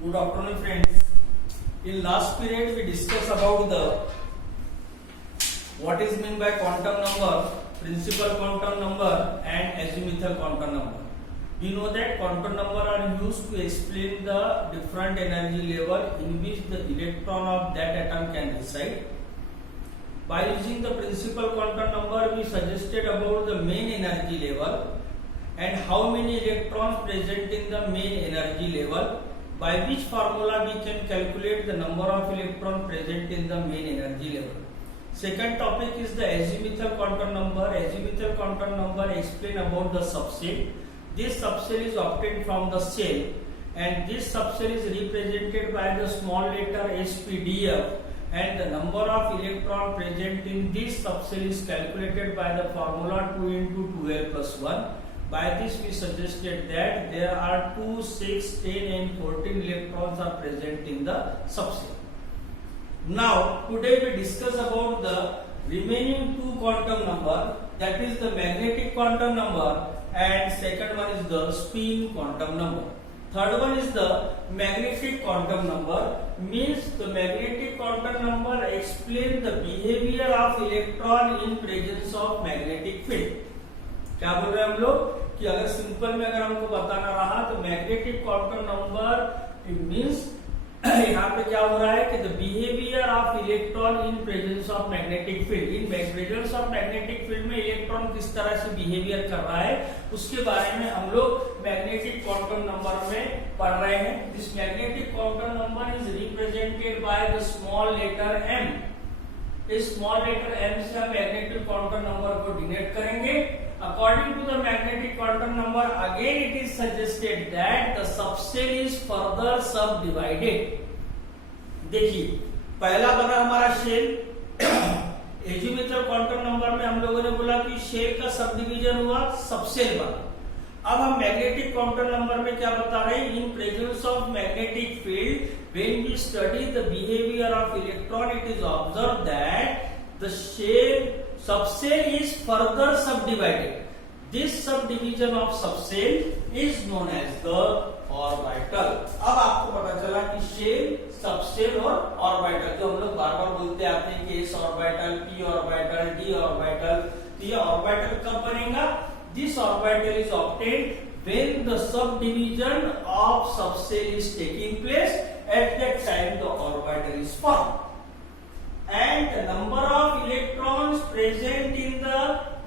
Good afternoon, friends. In last period, we discussed about what is meant by quantum number, principal quantum number, and azimuthal quantum number. We know that quantum number are used to explain the different energy level in which the electron of that atom can reside. By using the principal quantum number, we suggested about the main energy level and how many electrons present in the main energy level, by which formula we can calculate the number of electrons present in the main energy level. Second topic is the azimuthal quantum number. Azimuthal quantum number explain about the subcell. This subcell is obtained from the cell, and this subcell is represented by the small letter SPDF, and the number of electron present in this subcell is calculated by the formula 2 into 2l plus 1. By this we suggested that there are 2, 6, 10 and 14 electrons are present in the subcell. Now today we discuss about the remaining two quantum number, that is the magnetic quantum number, and second one is the spin quantum number. Third one is the magnetic quantum number. Means the magnetic quantum number explain the behavior of electron in presence of magnetic field. क्या बोल रहे हैं हम लोग कि अगर simple में अगर हमको बताना रहा तो मैग्नेटिक क्वांटम नंबर मींस यहाँ पे क्या हो रहा है कि the behaviour of electron in presence of magnetic field. In presence of magnetic field में इलेक्ट्रॉन किस तरह से बिहेवियर कर रहा है उसके बारे में हम लोग मैग्नेटिक क्वांटम नंबर में पढ़ रहे हैं. This magnetic quantum number is represented by the small letter m. इस स्मॉल लेटर m से हम मैग्नेटिक क्वांटम नंबर को डिनोट करेंगे. According to the magnetic quantum number, again it is suggested that the subcell is further subdivided. देखिए पहला बना हमारा shell. Azimuthal quantum number में हम लोगों ने बोला कि शेल का सब डिवीजन हुआ, सबसेल बना. अब हम मैग्नेटिक क्वांटम नंबर में क्या बता रहे हैं? In presence of magnetic field when we study the behavior of electron, it is observed that the subcell is further subdivided. This subdivision of subcell is known as the orbital. अब आपको पता चला कि शेल, सबसेल और orbital, जो हम लोग बार बार बोलते आते हैं कि s orbital, p orbital, d orbital. तो ये ऑर्बिटल कब बनेगा? This orbital is obtained when the subdivision of subcell is taking place. At that time the orbital is formed. And the number of electrons present in the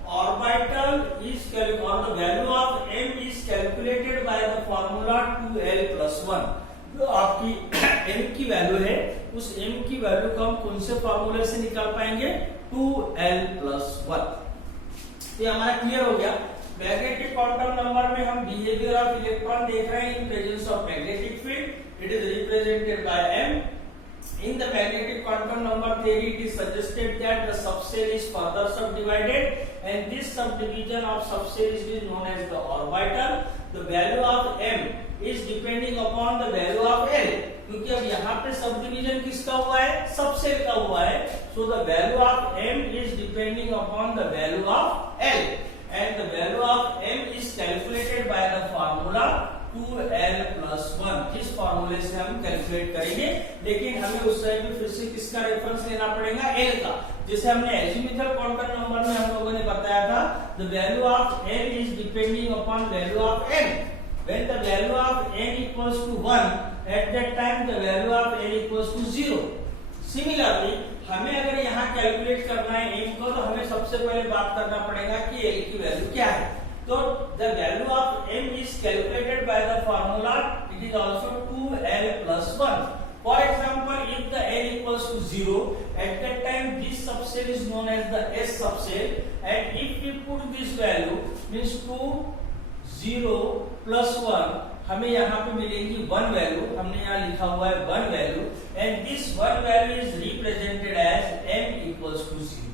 orbital is or the value of m is calculated by the formula 2l plus 1. जो आपकी m की value है उस m की value को हम कौन से फॉर्मूले से निकाल पाएंगे? 2l plus 1. ये हमारा क्लियर हो गया. मैग्नेटिक क्वांटम नंबर में हम बिहेवियर ऑफ इलेक्ट्रॉन देख रहे हैं in presence of magnetic field. It is represented bye m. In the magnetic quantum number theory, it is suggested that the subcell is further subdivided, and this subdivision of subcell is known as the orbital. The value of m is depending upon the value of l. क्योंकि अब यहाँ पे subdivision किसका हुआ है? Subshell का हुआ है. So the value of m is depending upon the value of l, and the value of m is calculated by the formula 2l plus 1. जिस फॉर्मूले से हम कैलकुलेट करेंगे, लेकिन हमें उस टाइम में फिर से किसका रेफरेंस लेना पड़ेगा? l का. जैसे हमने एजिमुथल क्वांटम नंबर में हम लोगों ने बताया था the value of n is depending upon value of n. When the value of n equals to 1, at that time the value of n equals to 0. Similarly हमें अगर यहाँ कैलकुलेट करना है m को, तो हमें सबसे पहले बात करना पड़ेगा कि l की वैल्यू क्या है. So the value of m is calculated by the formula. It is also 2l plus 1. For example, if the l equals to 0, at that time this subcell is known as the S subcell, and if we put this value means 2 0 plus 1, हमें यहाँ पे मिलेगी 1 value. हमने यहाँ लिखा हुआ है 1 value, and this 1 value is represented as m equals to 0.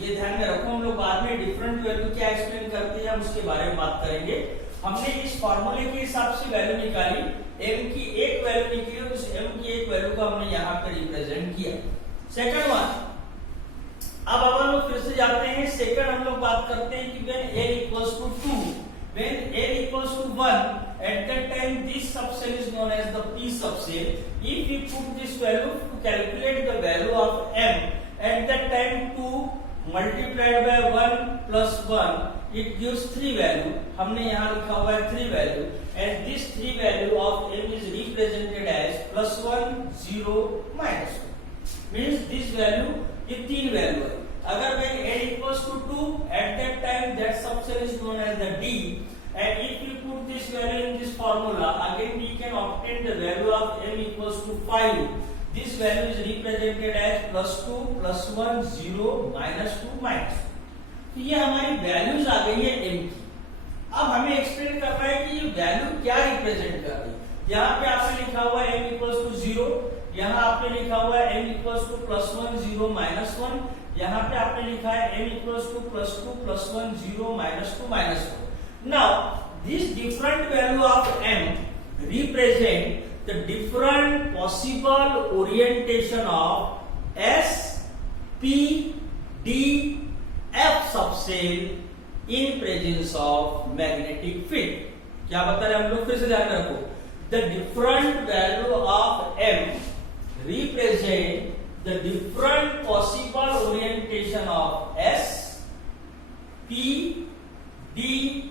ये ध्यान में रखो. हम लोग बाद में डिफरेंट वैल्यू क्या एक्सप्लेन करते हैं हम उसके बारे में बात करेंगे. हमने इस फॉर्मूले के हिसाब से वैल्यू निकाली, m की एक वैल्यू निकली, उस m की एक वैल्यू को हमने यहाँ पे रिप्रेजेंट किया. सेकंड वन, अब हम लोग फिर से जाते हैं. सेकंड हम लोग बात करते हैं कि when l equals to 2, when l equals to 1, at that time time this subcell is known as the P subcell. If we put this value to calculate the value of M, at that time 2 multiplied by 1 plus 1 it gives 3 value. हमने यहाँ लिखा हुआ है 3 value, and this 3 value of M is represented as plus 1 0 minus 1. Means this value ये 3 value है. अगर when n equals to 2, at that time that subcell is known as the D, and if we put this value in this formula, again we can obtain the value of M equals to 5. This value is represented as plus 2 plus 1 0 minus 2 minus 2. तो ये हमारी values आ गई है M की. अब हमें explain करना है कि ये वैल्यू क्या रिप्रेजेंट कर रही है. यहाँ पे आपने लिखा हुआ है M equals to 0, यहाँ आपने लिखा हुआ है M equals to plus 1 0 minus 1, यहाँ पे आपने लिखा है M equals to plus 2 plus 1 0 minus 2 minus 1. Now this different value of M represent the different possible orientation of S, P, D, F subcell in presence of magnetic field. क्या बता रहे हैं हम लोग, फिर से ध्यान रखो. The different value of M represent the different possible orientation of S, P, D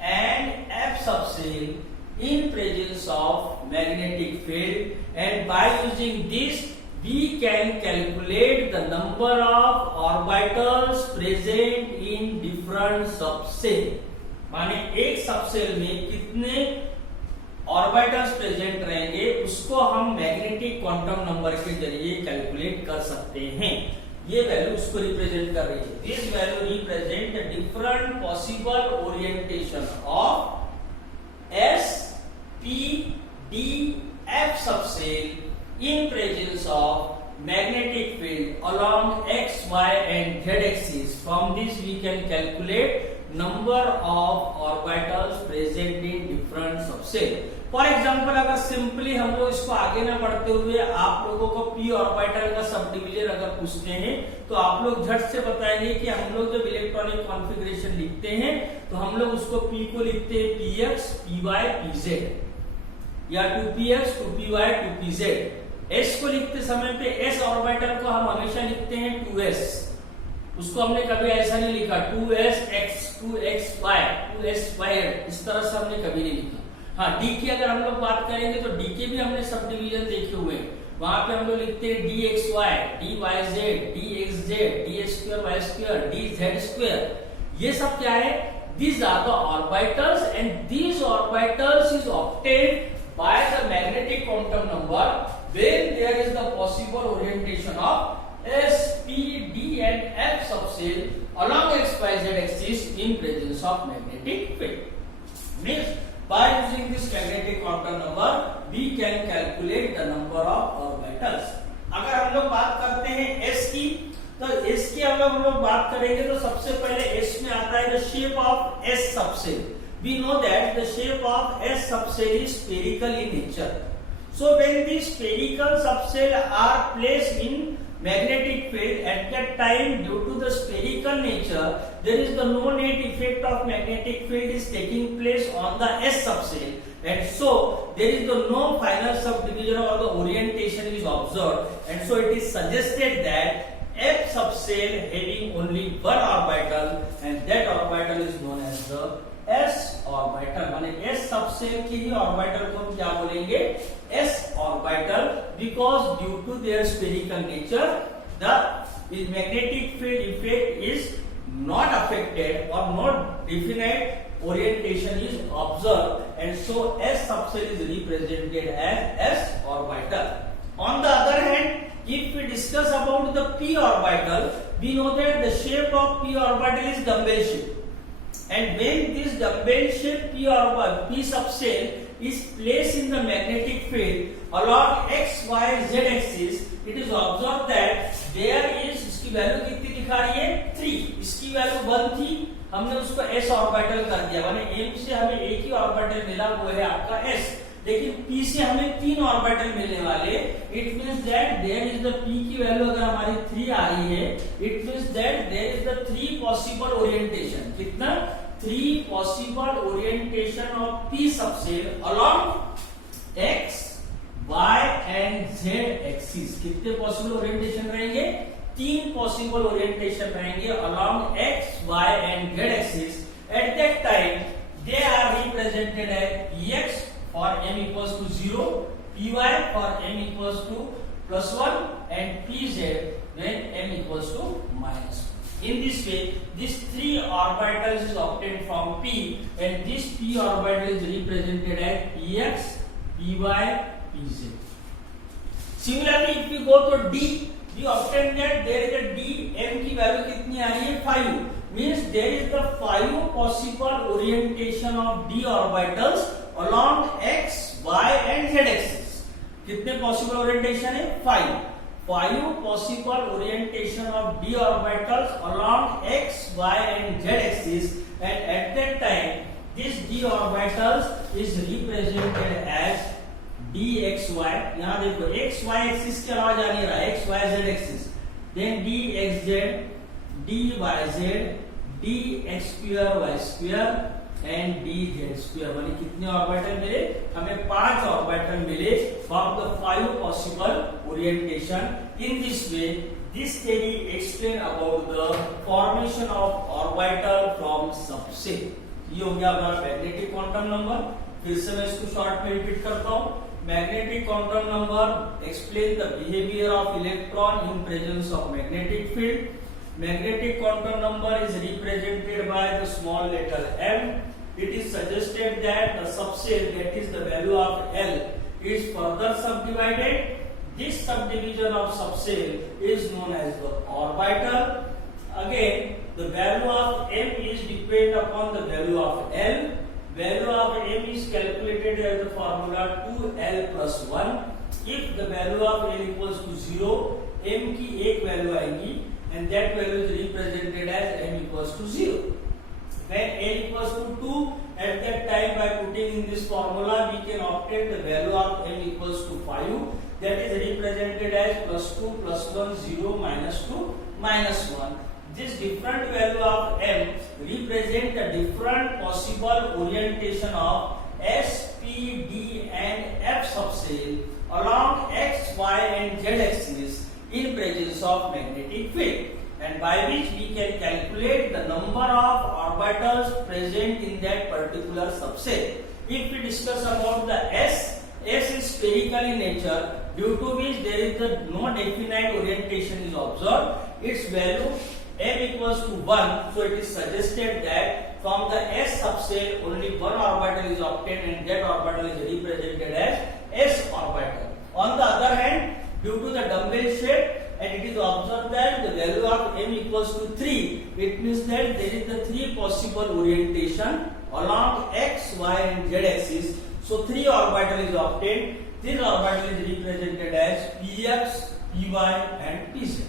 and F subcell in presence of magnetic field, and by using this we can calculate the number of orbitals present in different subcell. माने एक subshell में कितने orbitals present रहेंगे उसको हम magnetic quantum number के जरिए calculate कर सकते हैं. ये वैल्यू उसको रिप्रेजेंट कर रही है. This value represent the different possible orientation of S, P, D, F subshell in presence of magnetic field along x, y and z axis. From this we can calculate number of orbitals present in different subcell. For example, अगर simply हम लोग इसको आगे ना बढ़ते हुए आप लोगों को p ऑर्बिटल का सब डिवीजन अगर पूछते हैं तो आप लोग झट से बताएंगे कि हम लोग जब इलेक्ट्रॉनिक कॉन्फ़िगरेशन लिखते हैं तो हम लोग उसको p को लिखते हैं px, py, pz या 2px, 2py, 2pz. s को लिखते समय पे s ऑर्बिटल को हम हमेशा लिखते हैं 2s. उसको हमने कभी ऐसा नहीं लिखा 2sx, 2xy, 2sy, इस तरह से हमने कभी नहीं लिखा. हाँ, d की अगर हम लोग बात करेंगे तो d के भी हमने सब डिवीजन देखे हुए हैं. वहां पे हम लोग लिखते हैं dxy, dyz, dxz, d2y2, dz2. ये सब क्या है? These are the orbitals and these orbitals is obtained by the magnetic quantum number when there is the possible orientation of S, P, D and F subcell along XYZ axis in presence of magnetic field. Means by using this magnetic quantum number we can calculate the number of orbitals. अगर हम लोग बात करते हैं S की, तो S की अगर हम लोग बात करेंगे तो सबसे पहले S में आता है the shape of S subcell. We know that the shape of S subcell is spherical in nature. So when these spherical subcell are placed in magnetic field, at that time due to the spherical nature there is the no net effect of magnetic field is taking place on the S subcell, and so there is the no final subdivision or the orientation is observed, and so it is suggested that F subcell having only one orbital and that orbital is known as the S orbital. माने S subcell की ही orbital को हम क्या बोलेंगे? S orbital, because due to their spherical nature the magnetic field effect is not affected or not definite orientation is observed, and so S subcell is represented as S orbital. On the other hand, if we discuss about the p orbital, we know that the shape of p orbital is dumbbell shape, and when this dumbbell shape p subcell is placed in the magnetic field along x, y, z axis, it is observed that there is, इसकी value कितनी दिखा रही है? 3. इसकी value 1 थी, हमने उसको s orbital कर दिया, माने m से हमें एक ही ऑर्बिटल मिला, वो है आपका s. लेकिन p से हमें 3 ऑर्बिटल मिलने वाले. It means that there is the p की वैल्यू अगर हमारी 3 आ रही है, it means that there is the 3 possible orientation. कितना? 3 possible orientation of p subshell along x, y and z axis. कितने पॉसिबल ओरिएंटेशन रहेंगे? 3 पॉसिबल ओरिएंटेशन रहेंगे along x, y and z axis. At that time they are represented as px for m equals to 0, py for m equals to +1 and pz when m equals to -1. In this way, these 3 orbitals is obtained from P, and this P orbital is represented as Px, Py, Pz. Similarly, if we go to D, we obtain that there is a D, m की value कितनी आ रही है? 5. Means there is the 5 possible orientation of D orbitals along x, y and z axis. कितने possible orientation है? 5 possible orientation of d orbitals along x, y and z axis, and at that time this d orbitals is represented as dxy. यहाँ देखो x y axis के अलावा जा नहीं रहा, x y z axis, then dxz, dyz, dx square y square and dz square. माने कितने orbital मिले? हमें 5 ऑर्बिटल मिले from the 5 possible orientation. In this way, this theory explain about the formation of orbital from subshell. ये हो गया हमारा magnetic quantum number. फिर से मैं इसको शॉर्ट में रिपीट करता हूँ. Magnetic quantum number explain the behavior of electron in presence of magnetic field. Magnetic quantum number is represented by the small letter m. It is suggested that the subshell, that is the value of L, is further subdivided. This subdivision of subshell is known as the orbital. Again, the value of m is depend upon the value of L. Value of m is calculated as the formula 2L plus 1. If the value of L equals to 0, m की एक value आएगी and that value is represented as m equals to 0. When L equals to 2, at that time by putting in this formula we can obtain the value of m equals to 5. That is represented as +2 + 1 0 -2 -1. This different value of m represent the different possible orientation of S, P, D and F subshell along x, y and z axis in presence of magnetic field, and by which we can calculate the number of orbitals present in that particular subshell. If we discuss about the S is spherical in nature, due to which there is no definite orientation is observed. Its value m equals to 1, so it is suggested that from the S subshell only one orbital is obtained, and that orbital is represented as S orbital. On the other hand, due to the dumbbell shape, and it is observed that the value of m equals to 3, it means that there is the 3 possible orientation along x, y and z axis. So 3 orbital is obtained. This orbital is represented as px, py and pz.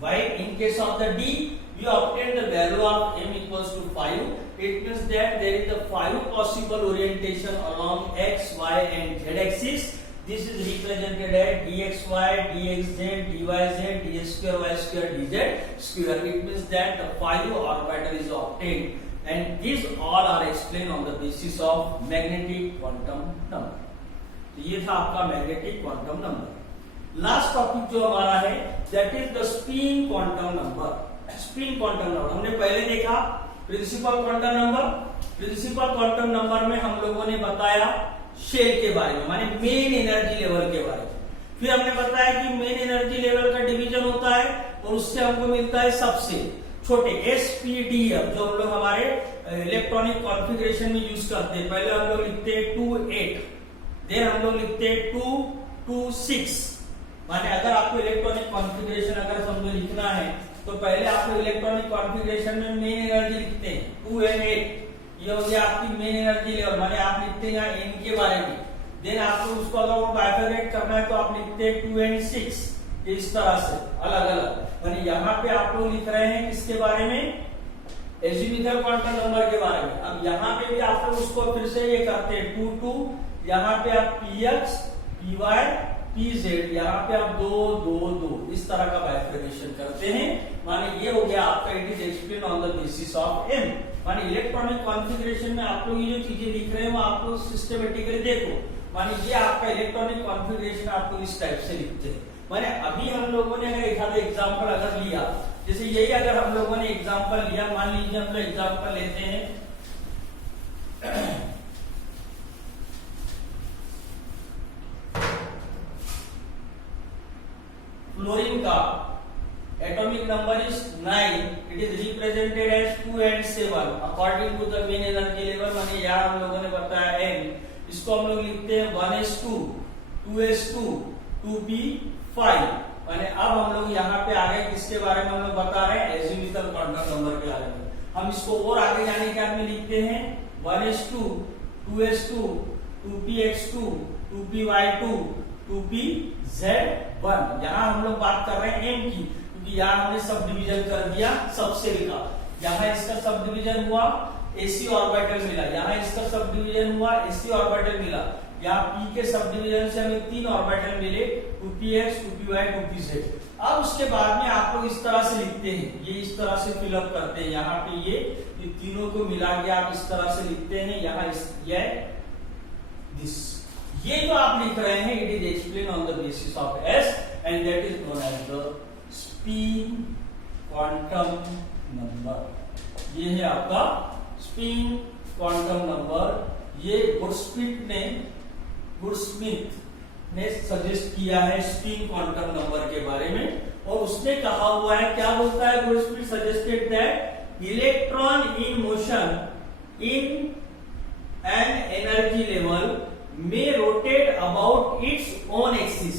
While in case of the D, we obtain the value of m equals to 5. It means that there is the 5 possible orientation along x, y and z axis. This is represented as dxy, dxz, dyz, ds square, y square, dz square. It means that the 5 orbital is obtained, and these all are explained on the basis of magnetic quantum number. तो ये था आपका magnetic quantum number. Last topic जो हमारा है that is the spin quantum number. Spin quantum number हमने पहले देखा. Principal quantum number. Principal quantum number में हम लोगों ने बताया शेल के बारे में, माने मेन एनर्जी लेवल के बारे में. फिर हमने बताया कि मेन एनर्जी लेवल का डिवीजन होता है और उससे हमको मिलता है सबसे छोटे SPDF, जो हम लोग हमारे इलेक्ट्रॉनिक कॉन्फ़िगरेशन में यूज करते हैं. पहले हम लोग लिखते हैं 2-8, देन हम लोग लिखते हैं 2-6. माने अगर आपको इलेक्ट्रॉनिक कॉन्फ़िगरेशन अगर समझो लिखना है तो पहले आपको इलेक्ट्रॉनिक कॉन्फ़िगरेशन में मेन एनर्जी लिखते हैं 2 and 8. ये हो गया आपकी मेन एनर्जी लेवल, माने आप लिखते हैं यहाँ n के बारे में. देन आपको उसको अगर वो बाइफरकेट करना है तो आप लिखते हैं 2 and 6. इस तरह से अलग अलग. माने यहाँ पे आप लोग लिख रहे हैं किसके बारे में? एजीमुथल क्वांटम नंबर के बारे में. अब यहाँ पे भी आप लोग उसको फिर से ये करते हैं 2-2. यहाँ पे आप px, py PZ, यहाँ पे आप 2 2 2 इस तरह का बाइफर्केशन करते हैं। माने ये हो गया आपका it is explain on the basis of M। माने इलेक्ट्रॉनिक कॉन्फ़िगरेशन में आप लोग ये जो चीजें लिख रहे हैं वो आप लोग सिस्टमेटिकली देखो। माने ये आपका इलेक्ट्रॉनिक कॉन्फ़िगरेशन आप लोग इस टाइप से लिखते हैं। माने अभी हम लोगों ने अगर एक आधा एग्जांपल अगर लिया, जैसे यही अगर हम लोगों ने एग्जांपल लिया, मान लीजिए हम लोग एग्जांपल लेते हैं फ्लोरीन का atomic number is 9, it is represented as 2 and 7 according to the main energy level. माने यार हम लोगों ने बताया m, इसको हम लोग लिखते हैं 1s2 2s2 2p5। माने अब हम लोग यहाँ पे आगे किसके बारे में हम लोग बता रहे हैं, एजीमुथल क्वांटम नंबर के बारे में। हम इसको और आगे जाने के बाद में लिखते हैं 1s2 2s2 2px2 2py2 2pz1। यहाँ हम लोग बात कर रहे हैं m की, क्योंकि यहाँ हमने सब डिवीजन कर दिया सब सेल का। यहाँ इसका सब डिवीजन हुआ एसी ऑर्बिटल मिला, यहाँ इसका सब डिवीजन हुआ एसी ऑर्बिटल मिला, यहाँ p के सब डिवीजन से हमें 3 ऑर्बिटल मिले 2px 2py 2pz। अब उसके बाद में आप लोग इस तरह से लिखते हैं, ये इस तरह से फिलअप करते हैं। यहाँ पे ये तीनों को मिला के आप इस तरह से लिखते हैं। यहाँ दिस ये जो आप लिख रहे हैं it is explain on the basis of S and that is known as the spin quantum number. ये है आपका स्पिन क्वांटम नंबर। ये गुडस्मिथ ने सजेस्ट किया है स्पिन क्वांटम नंबर के बारे में, और उसने कहा हुआ है, क्या बोलता है Goudsmit suggested that electron in motion in an energy level may rotate about its own axis,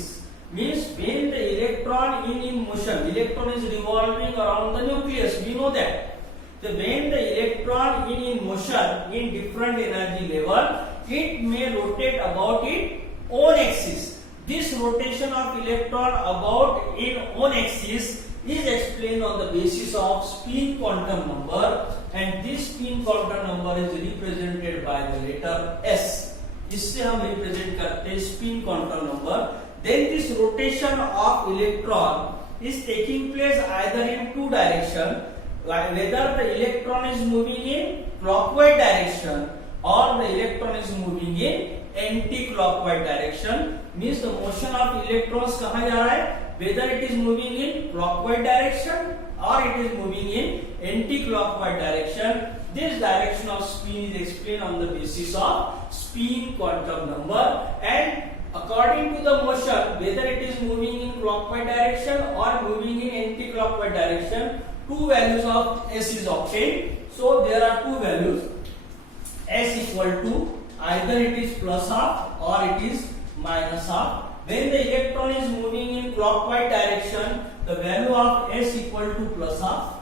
means when the electron in motion, electron is revolving around the nucleus, we know that. So when the electron in motion in different energy level, it may rotate about its own axis. This rotation of electron about its own axis is explained on the basis of spin quantum number, and this spin quantum number is represented by the letter S. इससे हम represent करते हैं spin quantum number. Then this rotation of electron is taking place either in 2 direction, whether the electron is moving in clockwise direction or the electron is moving in anti-clockwise direction, means the motion of electrons कहाँ जा रहा है, whether it is moving in clockwise direction or it is moving in anti-clockwise direction. This direction of spin is explained on the basis of spin quantum number, and according to the motion, whether it is moving in clockwise direction or moving in anti-clockwise direction, 2 values of S is obtained. So there are 2 values, S equal to either it is plus half or it is minus half. When the electron is moving in clockwise direction, the value of S equal to plus half.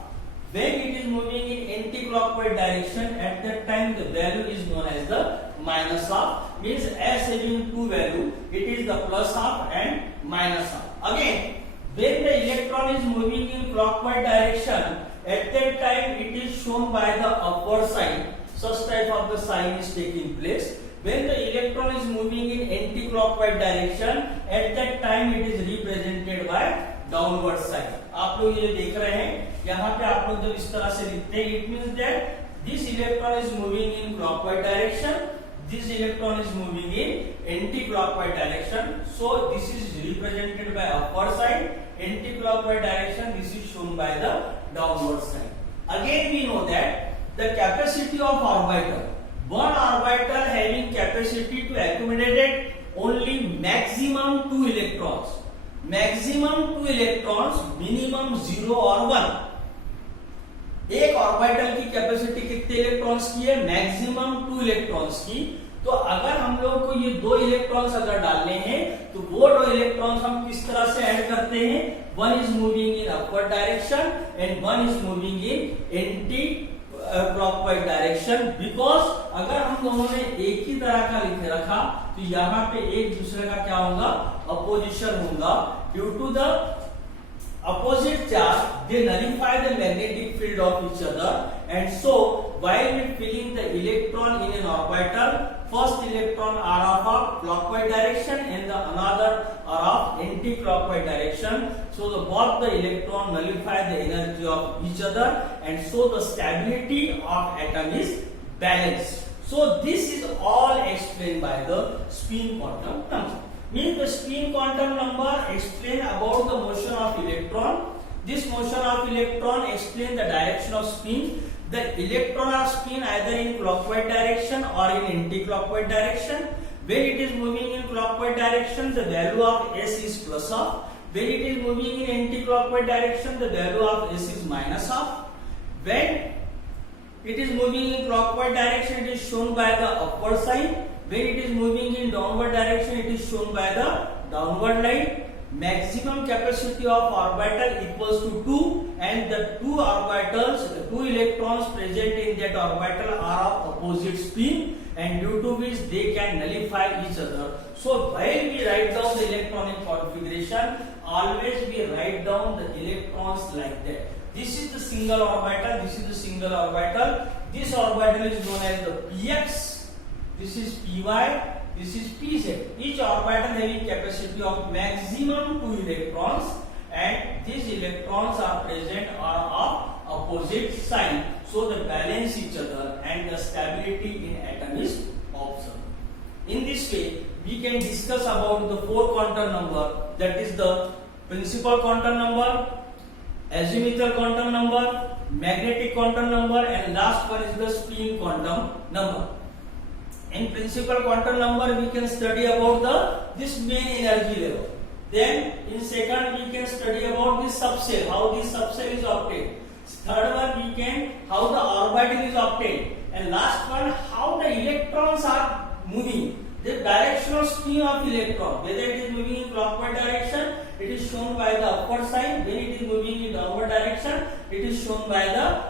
When it is moving in anti-clockwise direction, at that time the value is known as the minus half. Means S having 2 value, it is the plus half and minus half. Again, when the electron is moving in clockwise direction, at that time it is shown by the upward sign. Such type of the sign is taking place. When the electron is moving in anti-clockwise direction, at that time it is represented by downward side. आप लोग ये देख रहे हैं, यहाँ पे आप लोग जब इस तरह से लिखते हैं, it means that this electron is moving in clockwise direction, this electron is moving in anti clockwise direction, so this is represented by upward side, anti clockwise direction this is shown by the downward side. Again we know that the capacity of orbital, one orbital having capacity to accommodate only maximum 2 electrons, maximum 2 electrons, minimum 0 और 1। एक orbital की capacity कितने electrons की है, maximum 2 electrons की। तो अगर हम लोग को ये 2 इलेक्ट्रॉन्स अगर डालने हैं तो वो 2 इलेक्ट्रॉन्स हम किस तरह से ऐड करते हैं, 1 is moving in upward direction and 1 is moving in anti clockwise direction. Because अगर हम दोनों ने एक ही तरह का लिख रखा तो यहाँ पे एक दूसरे का क्या होगा, अपोजिशन होगा। Due to the opposite charge they nullify the magnetic field of each other, and so while filling the electron in an orbital, first electron are of clockwise direction and the another are of anti-clockwise direction. So the both the electron nullify the energy of each other, and so the stability of atom is balanced. So this is all explained by the spin quantum number. Means the spin quantum number explain about the motion of electron. This motion of electron explain the direction of spin. The electron are spin either in clockwise direction or in anti-clockwise direction. When it is moving in clockwise direction, the value of S is plus half. When it is moving in anti-clockwise direction, the value of S is minus half. When it is moving in clockwise direction, it is shown by the upward sign. When it is moving in downward direction, it is shown by the downward line. Maximum capacity of orbital equals to 2, and the two orbitals, the two electrons present in that orbital are of opposite spin, and due to which they can nullify each other. So while we write down the electronic configuration, always we write down the electrons like that. This is the single orbital, this is the single orbital. This orbital is known as the px, this is py, this is pz. Each orbital having capacity of maximum 2 electrons, and these electrons are present are of opposite sign, so they balance each other and the stability in atom is observed. In this way, we can discuss about the 4 quantum number, that is the principal quantum number, azimuthal quantum number, magnetic quantum number, and last one is the spin quantum number. In principal quantum number, we can study about this main energy level. Then in second, we can study about this subcell, how this subcell is obtained. Third one, we can how the orbital is obtained, and last one, how the electrons are moving. The directional spin of electron, whether it is moving in clockwise direction, it is shown by the upward sign. When it is moving in downward direction, it is shown by the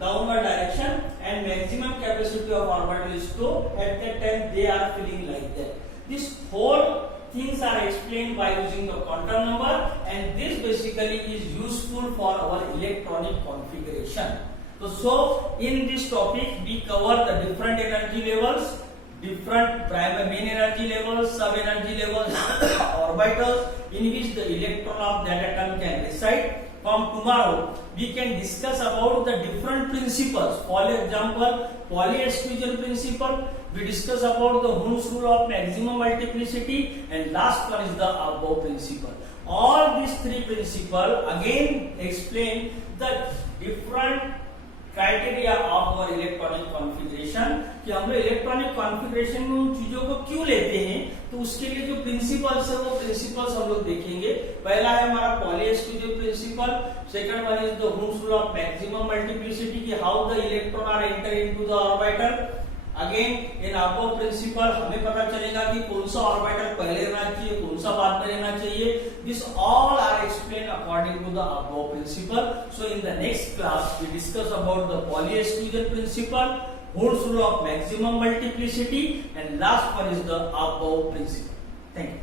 downward direction, and maximum capacity of orbital is 2. At that time, they are feeling like that. This whole things are explained by using the quantum number, and this basically is useful for our electronic configuration. So in this topic, we cover the different energy levels, different primary main energy levels, sub energy levels, orbitals in which the electron of that atom can reside. From tomorrow, we can discuss about the different principles. For example, Pauli exclusion principle. We discuss about the Hund's rule of maximum multiplicity, and last one is the above principle. All these 3 principles again explain the different criteria of our electronic configuration, कि हम लोग electronic configuration में उन चीजों को क्यों लेते हैं, तो उसके लिए जो प्रिंसिपल्स है वो प्रिंसिपल्स हम लोग देखेंगे. पहला है हमारा Pauli exclusive principle, second one is the Hund's rule of maximum multiplicity, कि how the electron are enter into the orbital. Again in aufbau principle हमें पता चलेगा कि कौन सा ऑर्बिटल पहले रहना चाहिए, कौन सा बाद में रहना चाहिए. This all are explain according to the above principle. So in the next class we discuss about the Pauli exclusion principle, Hund's rule of maximum multiplicity, and last one is the above principle. Thank you.